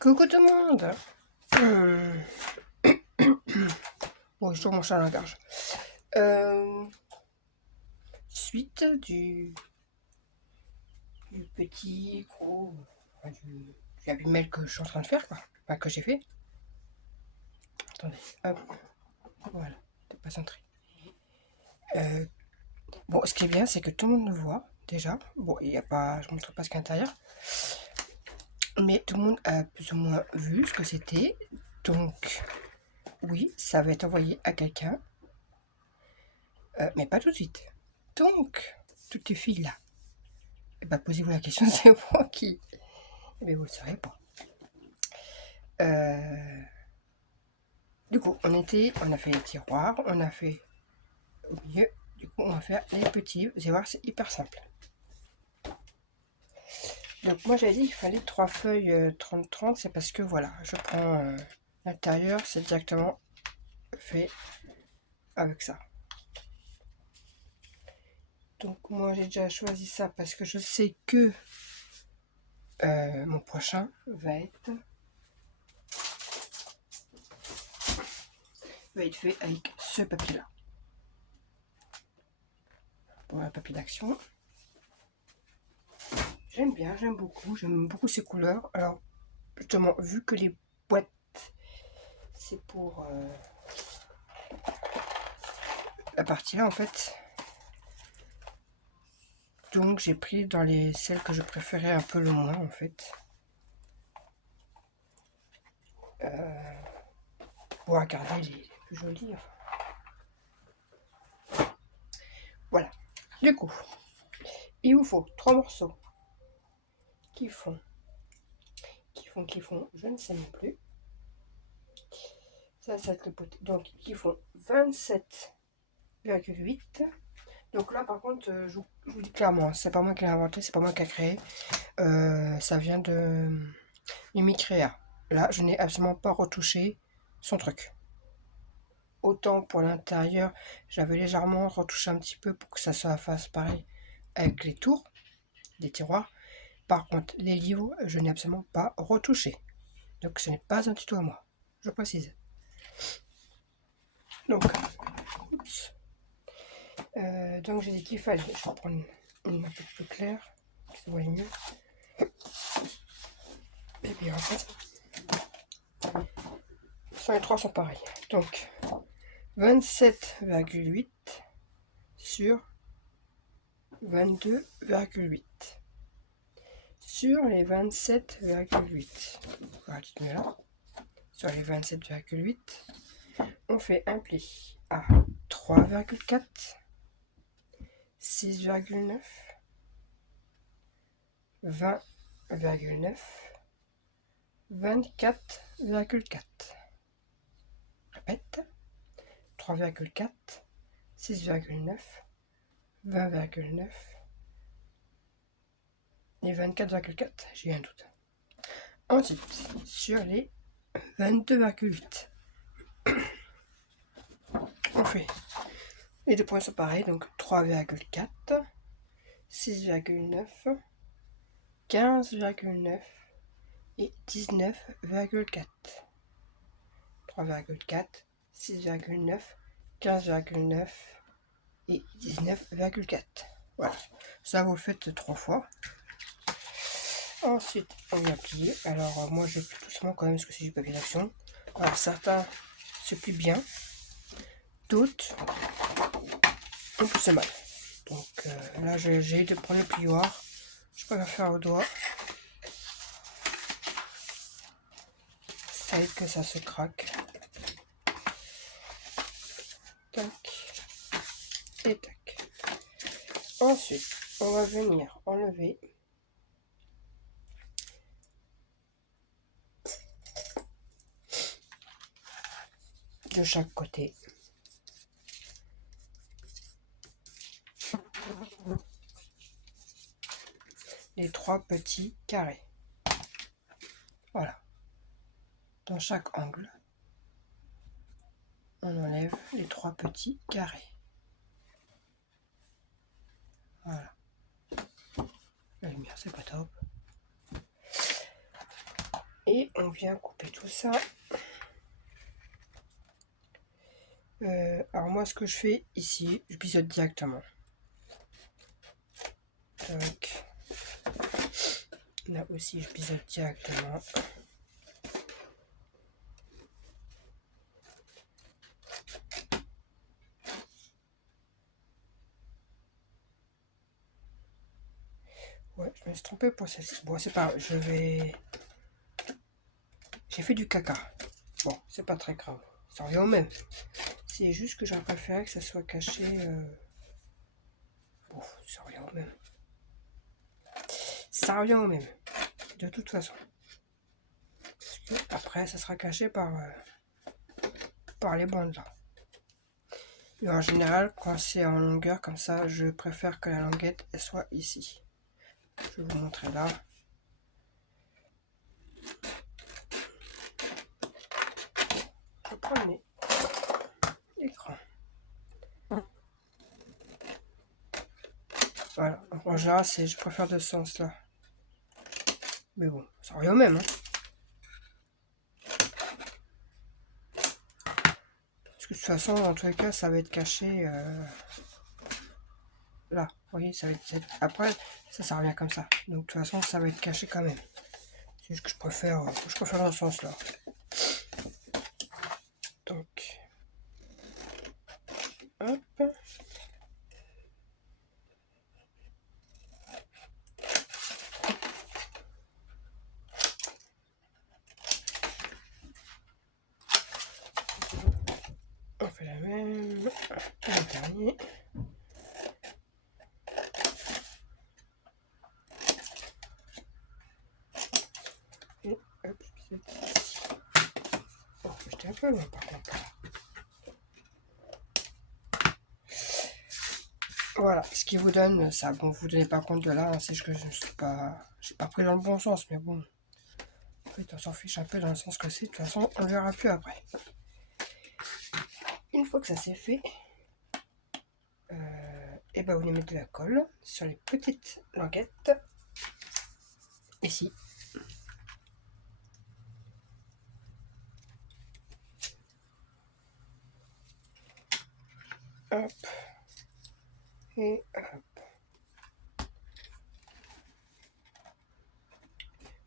Coucou tout le monde. Bon, je tourne mon chat dans la gorge. Suite du petit gros du habit mail que je suis en train de faire, quoi. Enfin, que j'ai fait. Attendez, hop. Voilà, t'es pas centré. Bon, ce qui est bien, c'est que tout le monde le voit, déjà. Bon, il y a pas, je montre pas ce qu'il y a à l'intérieur. Mais tout le monde a plus ou moins vu ce que c'était. Donc, oui, ça va être envoyé à quelqu'un. Mais pas tout de suite. Donc, toutes les filles là, eh ben, posez-vous la question, c'est moi qui. Mais vous le saurez pas. Du coup, on a fait les tiroirs, on a fait au milieu. Du coup, on va faire les petits. Vous allez voir, c'est hyper simple. Donc, moi, j'avais dit qu'il fallait 3 feuilles 30-30. C'est parce que voilà, je prends l'intérieur, c'est directement fait avec ça. Donc, moi, j'ai déjà choisi ça parce que je sais que mon prochain va être fait avec ce papier-là. Pour un papier d'action. J'aime bien, j'aime beaucoup ces couleurs. Alors, justement, vu que les boîtes, c'est pour la partie là, en fait. Donc, j'ai pris dans celles que je préférais un peu le moins, en fait. Pour regarder les plus jolies. Enfin. Voilà. Du coup, il vous faut 3 morceaux qui font, je ne sais même plus. Ça va être le poté. Donc, qui font 27,8. Donc là, par contre, je vous dis clairement, c'est pas moi qui l'ai inventé, c'est pas moi qui l'ai créé. Ça vient de Mimicrea. Là, je n'ai absolument pas retouché son truc. Autant pour l'intérieur, j'avais légèrement retouché un petit peu pour que ça se fasse pareil avec les tours des tiroirs. Par contre, les livres, je n'ai absolument pas retouché. Donc, ce n'est pas un tuto à moi, je précise. Donc, oups. Donc j'ai dit qu'il fallait, je vais prendre une un peu plus claire, qui se voit mieux. Et bien en fait, les trois sont pareils. Donc 27,8 sur 22,8. Sur les 27,8. Voilà, dites-moi là. Sur les 27,8, on fait un pli à 3,4, 6,9, 20,9, 24,4. Répète. 3,4, 6,9, 20,9 et 24,4. J'ai eu un doute. Ensuite, sur les 22,8, on fait les deux points sont pareils, donc 3,4, 6,9, 15,9 et 19,4. 3,4, 6,9, 15,9 et 19,4. Voilà, ça vous le faites 3 fois. Ensuite, on vient plier. Alors, moi, je plie tout simplement quand même parce que c'est du papier d'action. Alors, certains se plient bien, d'autres ont plus de mal. Donc, là, j'ai eu de prendre le plioir. Je peux le faire au doigt. Ça aide que ça se craque. Tac. Et tac. Ensuite, on va venir enlever de chaque côté les 3 petits carrés. Voilà. Dans chaque angle, on enlève les 3 petits carrés. Voilà. La lumière, c'est pas top. Et on vient couper tout ça. Alors moi, ce que je fais ici, je biseaute directement. Donc, là aussi, je biseaute directement. Ouais, je me suis trompé pour celle-ci. Bon, c'est pas grave, j'ai fait du caca. Bon, c'est pas très grave. Ça revient au même. C'est juste que j'aurais préféré que ça soit caché. Bon, ça revient au même. Ça revient au même. De toute façon. Parce que après, ça sera caché par les bandes là. Et en général, quand c'est en longueur comme ça, je préfère que la languette elle soit ici. Je vais vous montrer là. Je prends l'écran. Voilà. En général, je préfère de ce sens-là. Mais bon, ça revient au même. Hein. Parce que de toute façon, dans tous les cas, ça va être caché là. Vous voyez, ça va être. Après, ça revient comme ça. Donc de toute façon, ça va être caché quand même. C'est juste que je préfère dans ce sens-là. Donc, hop. On fait la même. Le dernier. Et hop, oh, j'étais un peu loin par contre. Voilà, ce qui vous donne ça. Bon, vous ne donnez pas compte de là, hein, c'est que je ne suis pas. J'ai pas pris dans le bon sens, mais bon. En fait, on s'en fiche un peu dans le sens que c'est. De toute façon, on le verra plus après. Une fois que ça c'est fait, et ben vous allez mettre de la colle sur les petites languettes. Ici. Hop. Et hop.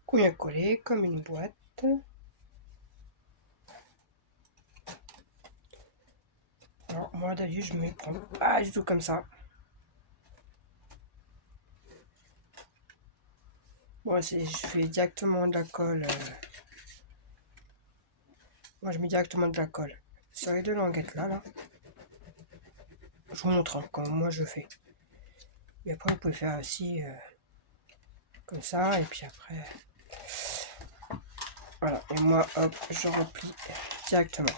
Qu'on vient coller comme une boîte. Alors, moi d'ailleurs, je me prends pas du tout comme ça. Moi, je fais directement de la colle. Moi, je mets directement de la colle sur les deux languettes là. Je vous montre hein, comment moi je fais. Et après, vous pouvez faire aussi comme ça. Et puis après, voilà. Et moi, hop, je replie directement.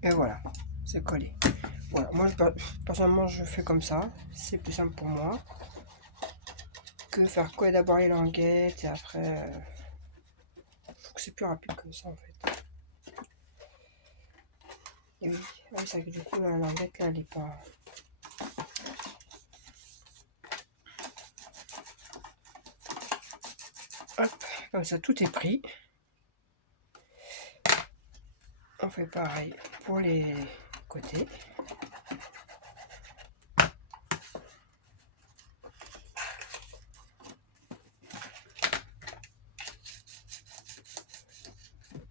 Et voilà, c'est collé. Voilà, moi, personnellement, je fais comme ça. C'est plus simple pour moi que faire coller d'abord les languettes et après. Je trouve que c'est plus rapide comme ça en fait. Et oui, c'est vrai que du coup, la languette là, elle est pas. Hop, comme ça, tout est pris. On fait pareil pour les côtés.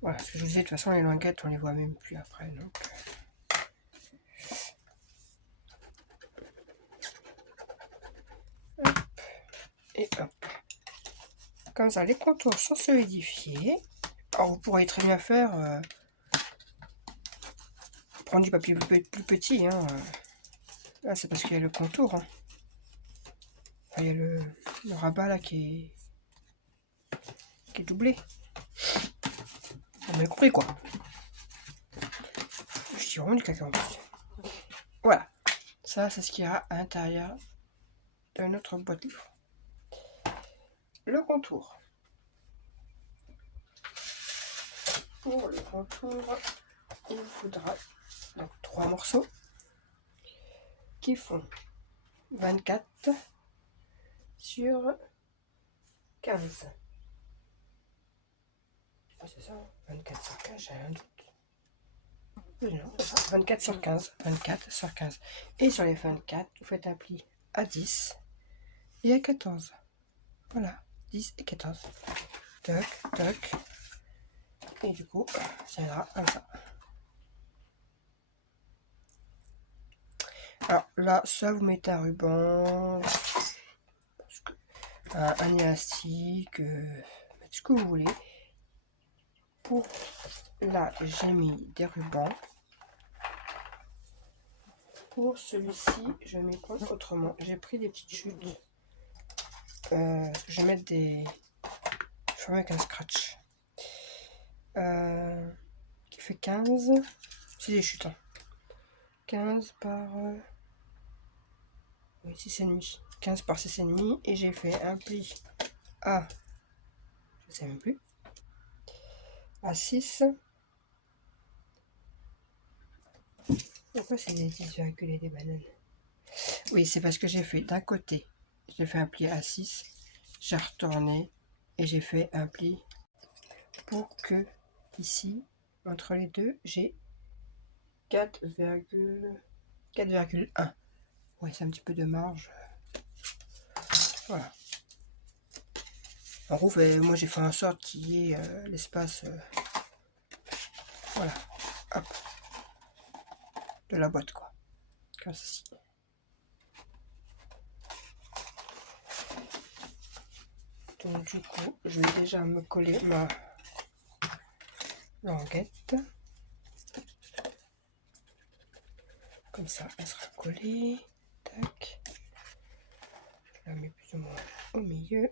Voilà, ce que je vous disais, de toute façon, les languettes, on les voit même plus après. Donc. Hop, et hop. Comme ça, les contours sont solidifiés. Alors, vous pourrez très bien faire prendre du papier plus petit. Hein. Là, c'est parce qu'il y a le contour. Hein. Enfin, il y a le rabat là qui est doublé. On a compris quoi. Je suis vraiment du caca en plus. Voilà. Ça, c'est ce qu'il y a à l'intérieur de notre boîte livre. Le contour. Pour le contour, il vous faudra donc 3 morceaux qui font 24 sur 15. Ah, c'est ça, 24 sur 15, j'ai un doute. Oui, non, c'est ça, 24 sur 15. 24 sur 15. Et sur les 24, vous faites un pli à 10 et à 14. Voilà, 10 et 14. Toc, toc. Et du coup, ça ira comme ça. Alors là, soit vous mettez un ruban, un élastique, ce que vous voulez. Pour là, j'ai mis des rubans. Pour celui-ci, je m'y prends autrement. J'ai pris des petites chutes. Je vais mettre des... Je vais avec un scratch. Qui fait 15. C'est des chutes. Hein. 15 par... oui, 6,5. 15 par 6,5. Et j'ai fait un pli à... Je sais même plus. À 6. Pourquoi c'est des 10 virgules et des bananes? Oui, c'est parce que j'ai fait d'un côté, j'ai fait un pli à 6, j'ai retourné et j'ai fait un pli pour que ici, entre les deux, j'ai 4,1. Oui, c'est un petit peu de marge. Voilà. En gros, moi j'ai fait en sorte qu'il y ait l'espace, voilà, hop, de la boîte, quoi, comme ceci. Donc du coup, je vais déjà me coller ma languette. Comme ça, elle sera collée. Tac. Je la mets plus ou moins au milieu.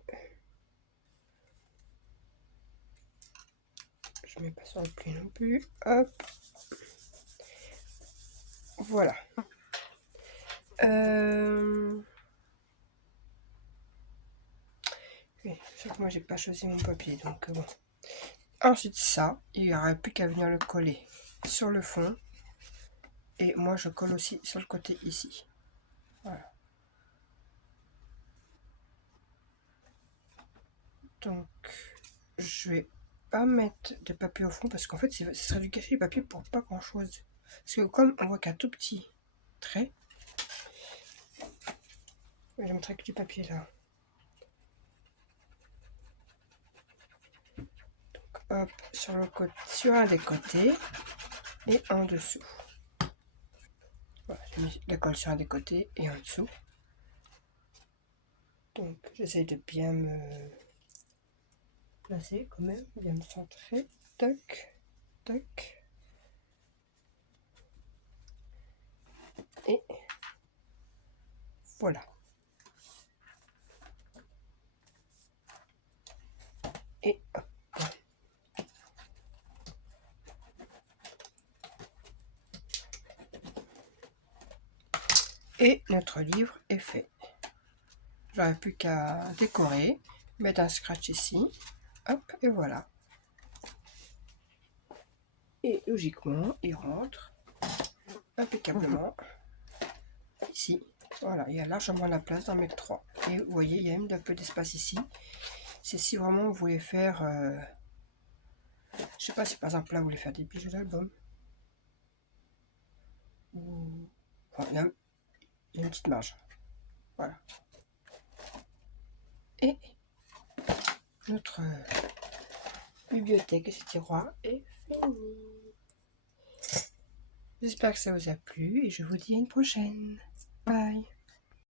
Je mets pas sur le pli non plus. Hop. Voilà. Oui, sauf que moi j'ai pas choisi mon papier, donc bon. Ensuite ça, il n'y aurait plus qu'à venir le coller sur le fond. Et moi je colle aussi sur le côté ici. Voilà. Donc je vais pas mettre de papier au fond parce qu'en fait ce serait du gâchis de papier pour pas grand chose. Parce que comme on voit qu'un tout petit trait, je vais mettre avec du papier là. Donc hop, sur le côté, sur un des côtés et en dessous. Voilà, j'ai mis la colle sur un des côtés et en dessous. Donc j'essaie de bien me placer quand même, bien me centrer. Toc, toc. Et voilà. Et hop. Et notre livre est fait. J'aurais plus qu'à décorer, mettre un scratch ici. Hop, et voilà. Et logiquement, il rentre impeccablement ici. Voilà, il y a largement la place d'en mettre 3. Et vous voyez, il y a même un peu d'espace ici. C'est si vraiment vous voulez faire... je sais pas si par exemple là vous voulez faire des bijoux d'album. Enfin, il y a une petite marge. Voilà. Et notre bibliothèque et ce tiroir est fini. J'espère que ça vous a plu et je vous dis à une prochaine. Bye.